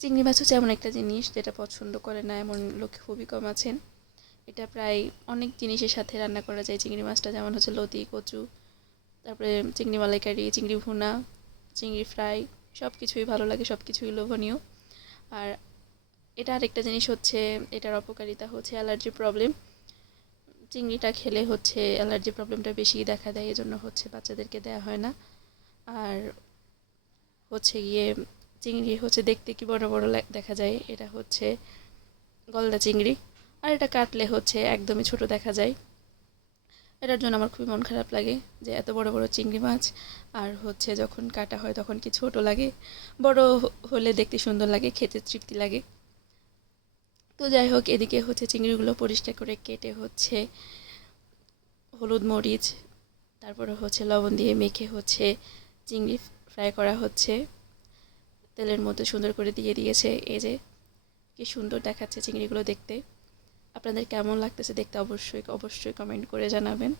চিংড়ি মাছ হচ্ছে এমন একটা জিনিস যেটা পছন্দ করে না এমন লোক খুবই কম আছেন। এটা প্রায় অনেক জিনিসের সাথে রান্না করা যায় চিংড়ি মাছটা, যেমন হচ্ছে লতি, কচু, তারপরে চিংড়ি মালাইকারি, চিংড়ি ভুনা, চিংড়ি ফ্রাই, সব কিছুই ভালো লাগে, সব কিছুই লোভনীয়। আর এটা আরেকটা জিনিস হচ্ছে, এটার অপকারিতা হচ্ছে অ্যালার্জি প্রবলেম। চিংড়িটা খেলে হচ্ছে অ্যালার্জি প্রবলেমটা বেশি দেখা দেয়, এজন্য হচ্ছে বাচ্চাদেরকে দেওয়া হয় না। আর হচ্ছে গিয়ে চিংড়ি হচ্ছে দেখতে কি বড় বড় দেখা যায়, এটা হচ্ছে গলদা চিংড়ি। আর এটা কাটলে হচ্ছে একদমই ছোট দেখা যায়। এটার জন্য আমার খুবই মন খারাপ লাগে যে এত বড় বড় চিংড়ি মাছ, আর হচ্ছে যখন কাটা হয় তখন কি ছোট লাগে। বড় হলে দেখতে সুন্দর লাগে, খেতে তৃপ্তি লাগে। তো যাই হোক, এদিকে হচ্ছে চিংড়িগুলো পরিষ্কার করে কেটে হচ্ছে হলুদ মরিচ তারপরে হচ্ছে লবণ দিয়ে মেখে হচ্ছে চিংড়ি ফ্রাই করা হচ্ছে, তেলের মধ্যে সুন্দর করে দিয়ে দিয়েছে। এই যে কি সুন্দর দেখাচ্ছে চিংড়িগুলো দেখতে। আপনাদের কেমন লাগতেছে দেখতে অবশ্যই অবশ্যই কমেন্ট করে জানাবেন।